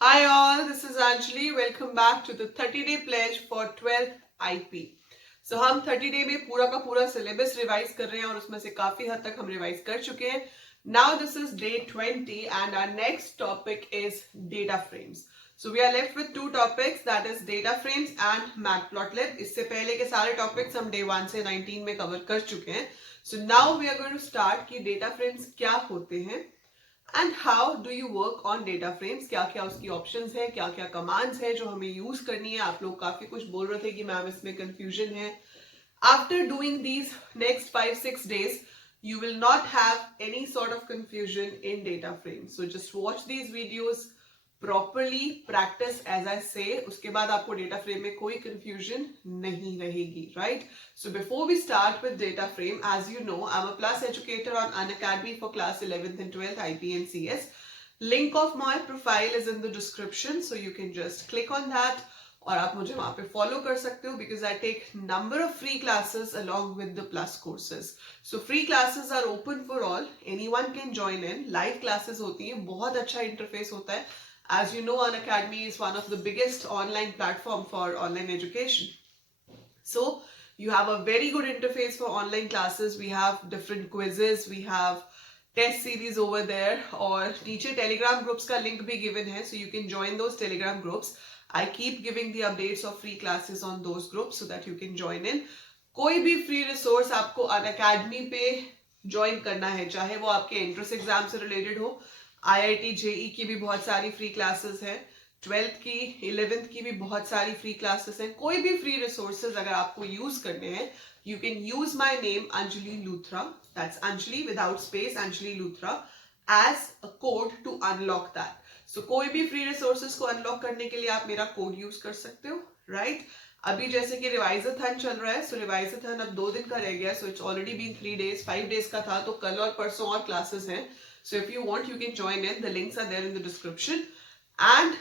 Hi all, this is Anjali. Welcome back to the 30-day pledge for 12th IP. So हम 30 day में पूरा का पूरा syllabus revise कर रहे हैं और उसमें से काफी हद तक हम रिवाइज कर चुके हैं. Now this is day 20 and our next topic is data frames. So we are left with two topics, that is data frames and matplotlib. इससे पहले के सारे topics हम day 1 से 19 में cover कर चुके हैं. So now we are going to start कि data frames क्या होते हैं and how do you work on data frames. क्या क्या उसकी ऑप्शंस है, क्या क्या कमांड्स है जो हमें यूज करनी है. आप लोग काफी कुछ बोल रहे थे कि मैम इसमें कंफ्यूजन है. After doing these next 5-6 days you will not have any sort of confusion in data frames. So just watch these videos properly, practice as I say. उसके बाद आपको data frame में कोई confusion नहीं रहेगी, right? So before we start with data frame, as you know, I'm a plus educator on Unacademy for class 11th and 12th IP and CS. Link of my profile is in the description, so you can just click on that. और आप मुझे वहां पे follow कर सकते हो because I take number of free classes along with the plus courses. So free classes are open for all, anyone can join in. Live classes होती हैं, बहुत अच्छा इंटरफेस होता है. As you know, Unacademy is one of the biggest online platform for online education. So you have a very good interface for online classes. We have different quizzes, we have test series over there, और नीचे telegram groups का link भी given है, so you can join those telegram groups. I keep giving the updates of free classes on those groups so that you can join in. कोई भी free resource आपको Unacademy पे join करना है, चाहे वो आपके entrance exam से related हो, IIT JEE की भी बहुत सारी free classes हैं, 12th की 11th की भी बहुत सारी फ्री क्लासेस हैं. कोई भी फ्री रिसोर्सेज अगर आपको यूज करने हैं, you can use my name Anjali Luthra, that's Anjali without space, Anjali Luthra, as a code to unlock that. So कोई भी फ्री रिसोर्सेज को अनलॉक करने के लिए आप मेरा कोड यूज कर सकते हो, राइट? अभी जैसे कि रिवाइजाथन चल रहा है, सो रिवाइजाथन अब 2 दिन का रह गया, so it's already been 3 days. 5 days का था, तो कल और परसों और क्लासेस हैं. So if you want you can join in, the links are there in the description. And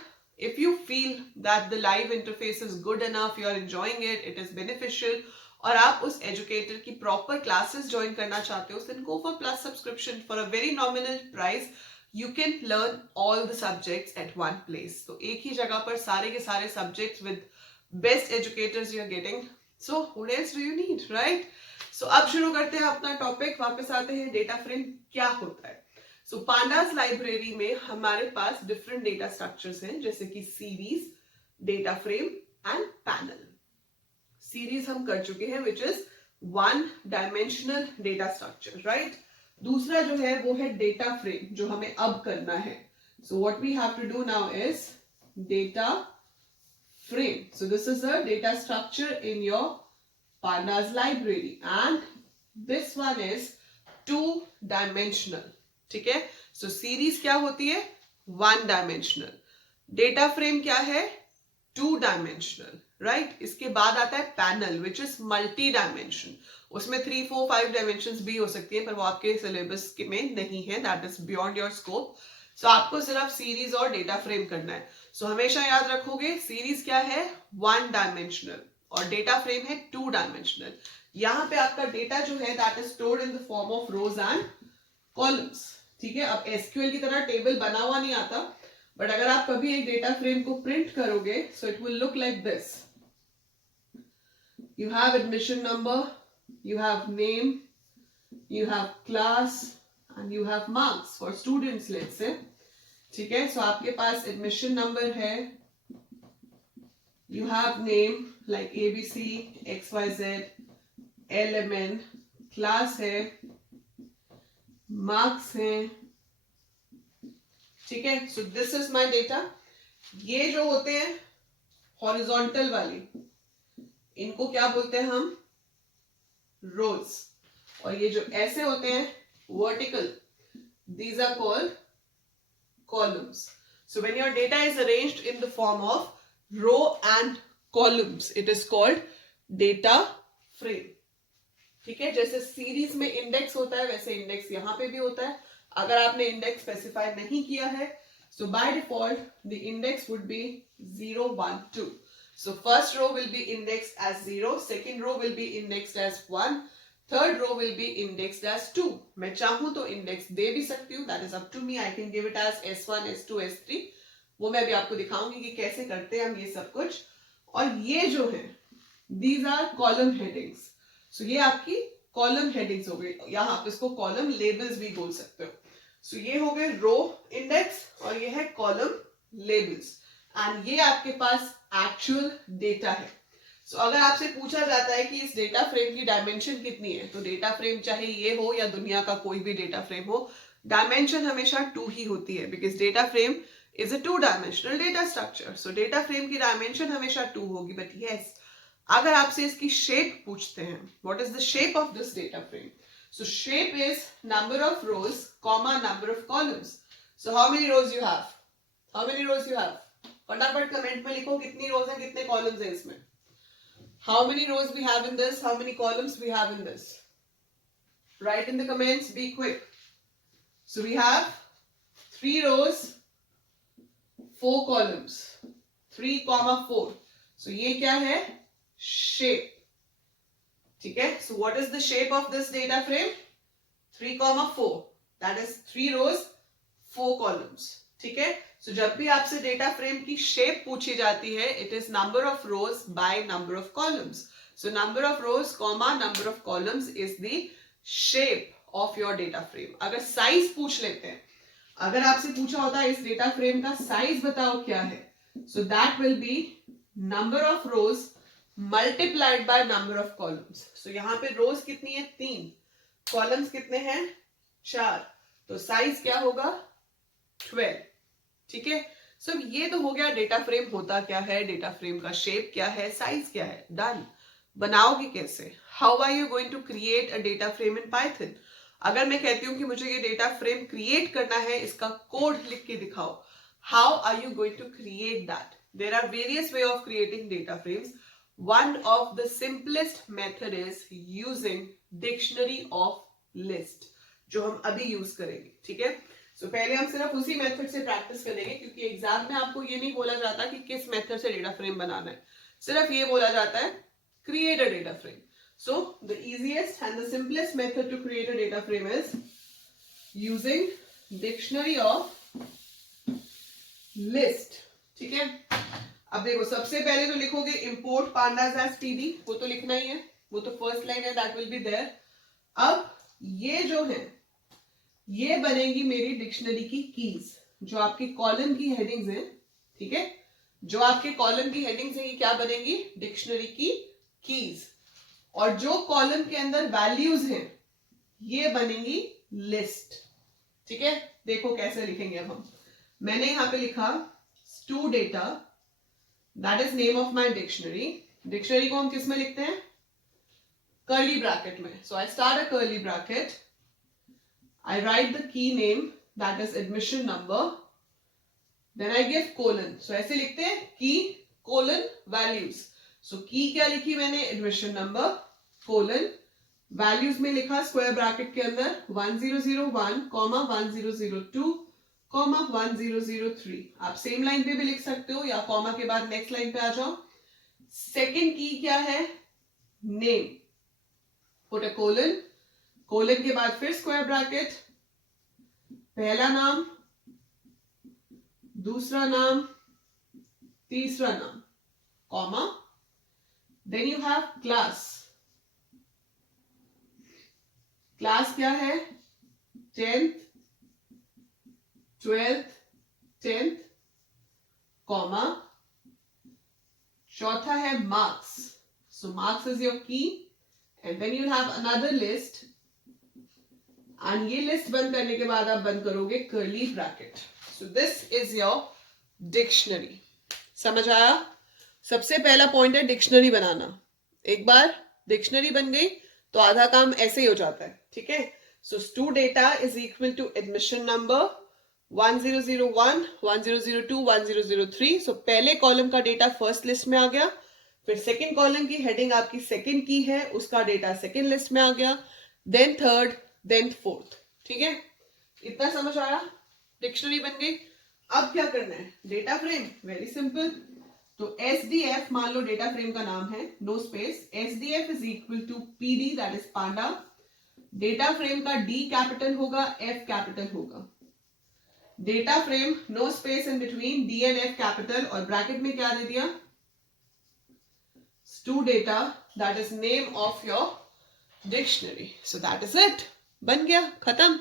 if you feel that the live interface is good enough, you are enjoying it, it is beneficial, और आप उस educator की proper classes join करना चाहते हो, then go for plus subscription for a very nominal price. You can learn all the subjects at one place. तो एक ही जगह पर सारे के सारे subjects with best educators you are getting. So what else do you need, right? So अब शुरू करते हैं अपना टॉपिक. वापस आते हैं डेटा फ्रेम क्या होता है. सो पांडास लाइब्रेरी में हमारे पास डिफरेंट डेटा स्ट्रक्चर्स हैं, जैसे कि series, data frame and panel. Series हम कर चुके हैं, which is 1 dimensional data structure, right? दूसरा जो है वो है डेटा फ्रेम, जो हमें अब करना है. So what we have to do now is data frame. So this is a data structure in your pandas library and this one is 2 dimensional. ठीक है? सो सीरीज क्या होती है? 1 डायमेंशनल. डेटा फ्रेम क्या है? 2 डायमेंशनल, राइट? इसके बाद आता है panel, which is multi dimension. उसमें 3, 4, 5 डायमेंशन भी हो सकती है, पर वो आपके सिलेबस में नहीं है, that is beyond your scope. So आपको सिर्फ सीरीज और डेटा फ्रेम करना है. सो हमेशा याद रखोगे, सीरीज क्या है? 1 डायमेंशनल, और डेटा फ्रेम है 2 डायमेंशनल. यहां पे आपका डेटा जो है that is stored in the form of rose and columns. ठीक है? अब एसक्यूएल की तरह टेबल बना हुआ नहीं आता, बट अगर आप कभी एक डेटा फ्रेम को प्रिंट करोगे, so it will look like this. You have admission number, you have name, you have class and you have marks for students, let's say. ठीक है? सो आपके पास एडमिशन नंबर है, you have name like ABC, XYZ, LMN, class है, marks है. ठीक है? so this is my data. ये जो होते हैं horizontal वाली, इनको क्या बोलते हैं हम? rows. और ये जो ऐसे होते हैं vertical, these are called columns. So when your data is arranged in the form of row and columns, it is called data frame. ठीक है? जैसे सीरीज में इंडेक्स होता है, वैसे इंडेक्स यहां पे भी होता है. अगर आपने इंडेक्स स्पेसिफाई नहीं किया है, so by default the index would be 0, 1, 2. So first row will be indexed as 0, second row will be indexed as 1, third row will be indexed as 2. मैं चाहूं तो इंडेक्स दे भी सकती हूँ, that is up to me. I can give it as S1, S2, S3. वो मैं भी आपको दिखाऊंगी कि कैसे करते हैं हम ये सब कुछ। और ये जो है दीज आर कॉलम हेडिंग्स। सो ये आपकी कॉलम हेडिंग्स हो गई, या आप इसको कॉलम लेबल्स भी बोल सकते हो। सो ये हो गए रो इंडेक्स और ये है कॉलम लेबल्स, एंड ये आपके पास एक्चुअल डेटा है। सो अगर आपसे पूछा जाता है कि इस डेटा फ्रेम की डायमेंशन कितनी है, तो डेटा फ्रेम चाहे ये हो या दुनिया का कोई भी डेटा फ्रेम हो, डायमेंशन हमेशा 2 ही होती है, because data frame is a 2 dimensional data structure. So data frame की डायमेंशन हमेशा 2 होगी। बट यस, अगर आपसे इसकी शेप पूछते हैं, what is the shape of this data frame, so shape is number of rows comma number of columns. So how many rows you have, how many rows you have, फटाफट comment में लिखो कितनी रोज है, कितने columns है इसमें। How many rows we have in this? How many columns we have in this? Write in the comments. Be quick. So we have 3 rows, 4 columns. 3, 4. So ये क्या है? Shape. ठीक है? So what is the shape of this data frame? 3, 4. That is 3 rows, 4 columns. ठीक है? So जब भी आपसे डेटा फ्रेम की शेप पूछी जाती है, it is number of rose bye number of columns. So number of rows comma number of columns is the shape of your data frame. अगर साइज पूछ लेते हैं, अगर आपसे पूछा होता है इस डेटा फ्रेम का साइज बताओ क्या है, so that will be number of rows multiplied by number of columns. So यहाँ पे रोज कितनी है? 3, कॉलम्स कितने हैं? 4, तो साइज क्या होगा? 12। ठीक है? सो ये तो हो गया डेटा फ्रेम होता क्या है, डेटा फ्रेम का शेप क्या है, साइज क्या है। डन। बनाओगे कैसे? How are you going to create a data frame in Python? अगर मैं कहती हूं कि मुझे ये डेटा फ्रेम क्रिएट करना है, इसका कोड लिख के दिखाओ, how are you going to create that? There are various way of creating data frames. One of the simplest method is using dictionary of list, जो हम अभी यूज करेंगे। ठीक है? सो पहले हम सिर्फ उसी मेथड से प्रैक्टिस करेंगे, क्योंकि एग्जाम में आपको ये नहीं बोला जाता कि किस मेथड से डेटा फ्रेम बनाना है, सिर्फ ये बोला जाता है create a data frame. So the easiest and the simplest method to create a data frame is using dictionary of list. ठीक है? अब देखो, सबसे पहले तो लिखोगे इंपोर्ट pandas as td, वो तो लिखना ही है, वो तो फर्स्ट लाइन है, दैट विल बी देयर। अब ये जो है, ये बनेगी मेरी डिक्शनरी की कीज, जो आपकी कॉलम की हेडिंग्स हैं। ठीक है? जो आपके कॉलम की हेडिंग्स हैं, ये क्या बनेगी? डिक्शनरी की कीज। और जो कॉलम के अंदर वैल्यूज हैं, ये बनेगी लिस्ट। ठीक है? देखो कैसे लिखेंगे अब हम। मैंने यहां पे लिखा stu data, that is name of my dictionary. Dictionary को हम किस में लिखते हैं? कर्ली ब्रैकेट में। So I start a curly bracket, I write the key name, that is admission number, then I give colon. So ऐसे लिखते हैं key colon values. So key क्या लिखी मैंने? admission number colon values में लिखा square bracket के अंदर 1001, 1002, 1003। आप सेम लाइन पे भी लिख सकते हो, या कॉमा के बाद नेक्स्ट लाइन पे आ जाओ। सेकेंड की क्या है? Name, put a colon, colon के बाद फिर स्क्वायर ब्रैकेट, पहला नाम, दूसरा नाम, तीसरा नाम, comma, then you have class. Class क्या है? 10th, 12th, 10th, कॉमा, चौथा है marks. So marks is your key, and then you have another list, and ये लिस्ट बंद करने के बाद आप बंद करोगे curly bracket. So this is your dictionary. समझ आया? सबसे पहला पॉइंट है डिक्शनरी बनाना। एक बार डिक्शनरी बन गई तो आधा काम ऐसे ही हो जाता है। ठीक है? So stu data is equal to admission number 1001, 1002, 1003। So पहले कॉलम का डेटा फर्स्ट लिस्ट में आ गया, फिर सेकेंड कॉलम की हेडिंग आपकी सेकेंड की है, उसका डेटा सेकेंड लिस्ट में आ गया, देन थर्ड, देन फोर्थ। ठीक है? इतना समझ आया? डिक्शनरी बन गई। अब क्या करना है? Data frame, very simple. तो SDF मान लो डेटा फ्रेम का नाम है, no space, SDF is equal to PD, that is panda. Data frame का D कैपिटल होगा, F कैपिटल होगा। Data frame, no space in between, D N F capital, और ब्रैकेट में क्या दे दिया, stu data, that is name of your dictionary. So that is it. बन गया, खत्म.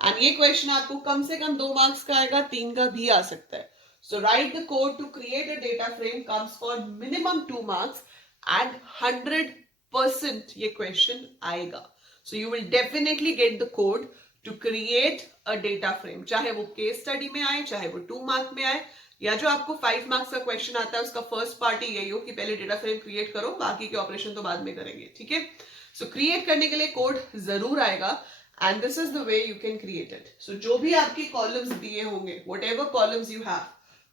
एंड ये क्वेश्चन आपको कम से कम 2 मार्क्स का आएगा, 3 का भी आ सकता है. So write the code to create a data frame comes for minimum 2 marks and 100% ये क्वेश्चन आएगा. So you will definitely get the code to create a data frame, चाहे वो केस स्टडी में आए, चाहे वो 2 मार्क में आए, या जो आपको 5 मार्क्स का क्वेश्चन आता है उसका फर्स्ट पार्ट ही यही हो कि पहले डेटा फ्रेम क्रिएट करो, बाकी के ऑपरेशन तो बाद में करेंगे. ठीक है. सो क्रिएट करने के लिए कोड जरूर आएगा. And this is the way you can create it. So जो भी आपकी कॉलम्स दिए होंगे, whatever columns you have,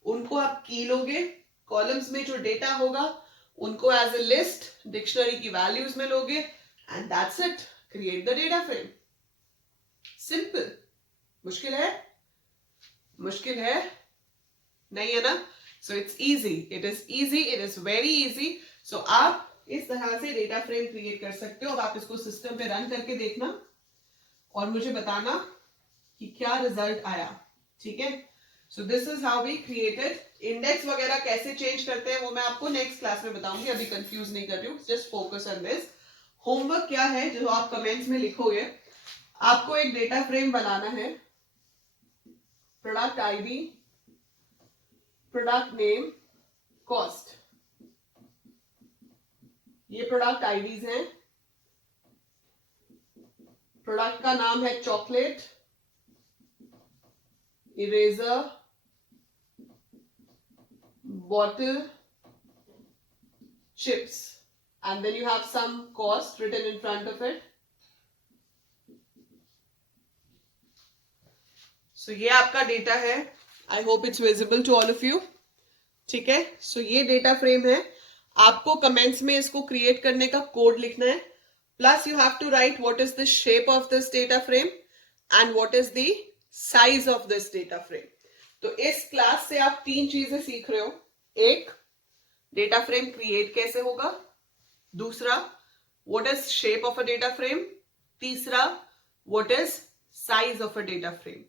उनको आप की लोगे, कॉलम्स में जो डेटा होगा उनको एज अ लिस्ट डिक्शनरी की वैल्यूज में लोगे, and that's it. Create the data frame. Simple. मुश्किल है? मुश्किल है नहीं है ना? So it's easy. It is easy. It is very easy. So आप इस तरह से डेटा फ्रेम क्रिएट कर सकते हो. अब आप इसको सिस्टम पे रन करके देखना और मुझे बताना कि क्या रिजल्ट आया. ठीक है. So this is how we created. Index वगैरह कैसे चेंज करते हैं वो मैं आपको नेक्स्ट क्लास में बताऊंगी, अभी कंफ्यूज नहीं कर रही हूँ. Just focus on this. Homework क्या है जो आप कमेंट्स में लिखोगे, आपको एक डेटा फ्रेम बनाना है. Product ID, product name, cost, ये प्रोडक्ट आईडीज हैं. प्रोडक्ट का नाम है chocolate, eraser, bottle, chips, and then you have some cost written in front of it. So ये आपका डेटा है. I hope it's visible to all of you. ठीक है. So ये डेटा फ्रेम है. आपको कमेंट्स में इसको क्रिएट करने का कोड लिखना है. Plus you have to write what is the shape of this data frame and what is the size of this data frame. तो इस क्लास से आप 3 चीजें सीख रहे हो. एक, डेटा फ्रेम क्रिएट कैसे होगा. दूसरा, what is shape of a data frame. तीसरा, what is size of a data frame.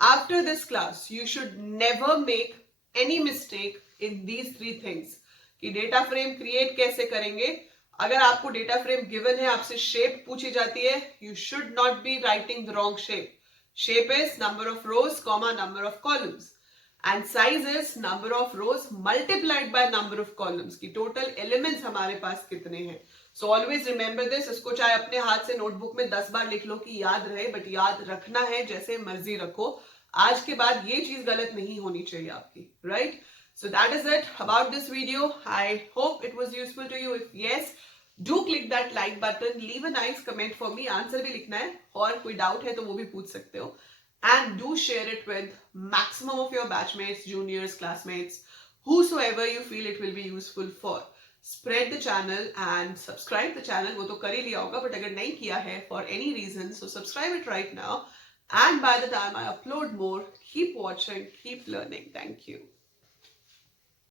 After this class, you should never make any mistake in these 3 things. कि डेटा फ्रेम क्रिएट कैसे करेंगे. अगर आपको data frame given है, आपसे shape पूछी जाती है, you should not be writing the wrong shape. Shape is number of rows comma number of columns, and size is number of rows multiplied by number of columns की total elements हमारे पास कितने हैं. So always remember this. इसको चाहे अपने हाथ से notebook में 10 बार लिख लो कि याद रहे, बट याद रखना है, जैसे मर्जी रखो. आज के बाद ये चीज गलत नहीं होनी चाहिए आपकी. Right. So that is it about this video. I hope it was useful to you. If yes, do click that like button. Leave a nice comment for me. Answer भी लिखना है, और कोई डाउट है तो वो भी पूछ सकते हो. And do share it with maximum of your batchmates, juniors, classmates, whosoever you feel it will be useful for. Spread the channel and subscribe the channel. वो तो कर ही लिया होगा, but अगर नहीं किया है for any reason, so subscribe it right now. And by the time I upload more, keep watching, keep learning. Thank you.